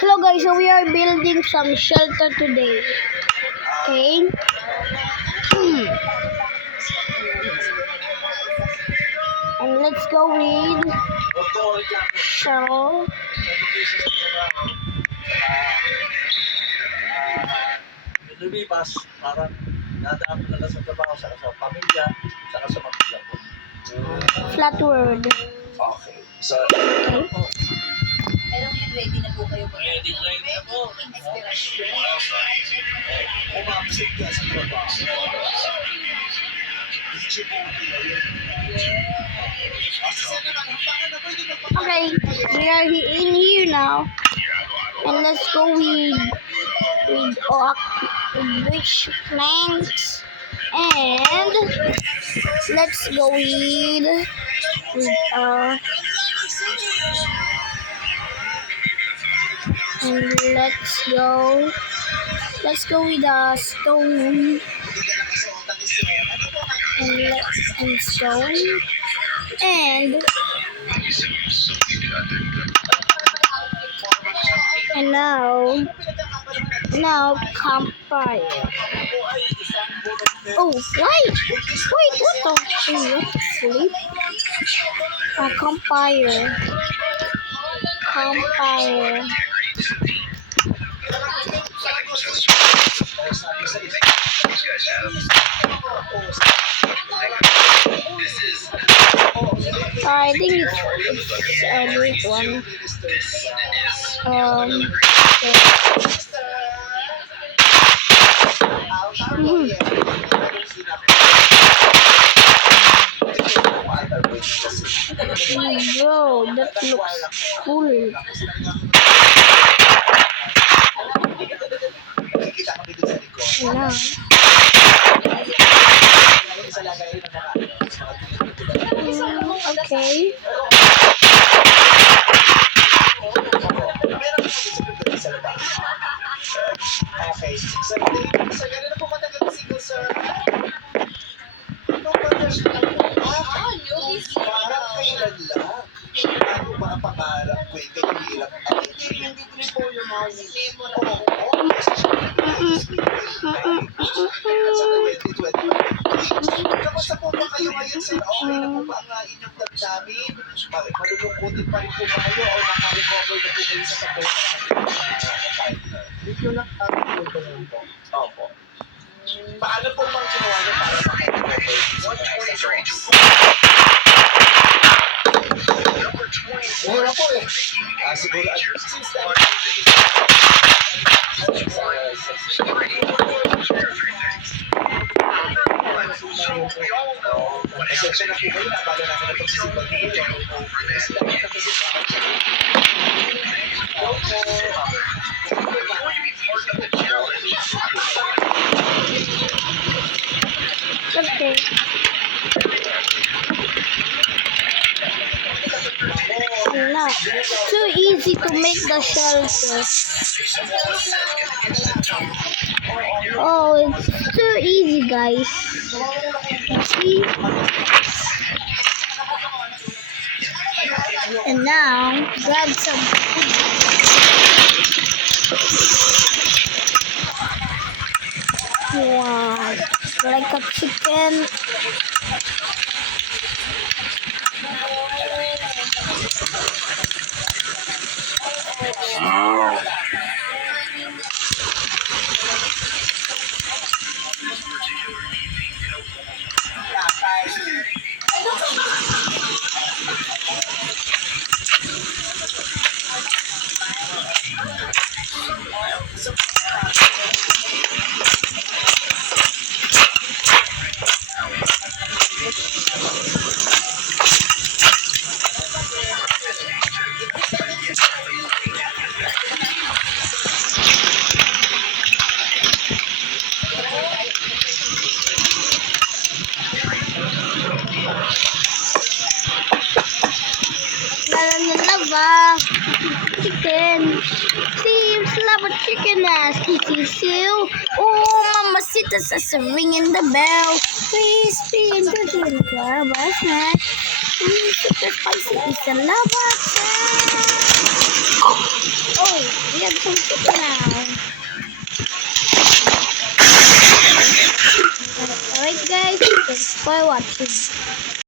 Hello guys, so we are building some shelter today. Okay. And let's go with shovel. Lumipas, parang nadaan mo na sa trabaho, saka sa pamilya, saka sa magulang mo. Flat word. Okay. So, Pero ngayon, ready na po kayo ba? ready na po. Inspiration. Umabsent ka sa trabaho. Okay, we are in here now. And let's go with oak, with rich planks. And let's go with and let's go with a stone and stone and now campfire. Oh wait, what the flip? A campfire. I think it's a great one. Bro, that looks cool. Now. Okay. Okay. So ganun po matagal siguro sa parang kailan lang. Ano ba ang pangarap ko? Kaya hirap. At hindi po yung mga sa 2020. Kamusta po ba kayo ngayon, sir? Okay na po ba ang inyong damdamin? Malulungkutin pa rin po ba kayo o naka-recover na po kayo sa partner? Dito lang ang tulong po. Opo. Paano po bang ginawa niyo para maka-recover sa Mura po eh. Siguro, since that, pasensya na po kayo, nabala na naman itong sisipan niyo. Okay. No, too easy to make the shelter. Oh, it's too easy, guys. See? And now, grab some food. Wow, like a chicken. Lava chicken. See, lava chicken ass. Sisiu. Oh, mamacita says ringing the bell. Please be in the lava snack. Super spicy is a lava snack. Oh, we have some chicken now. Alright guys, thanks for watching.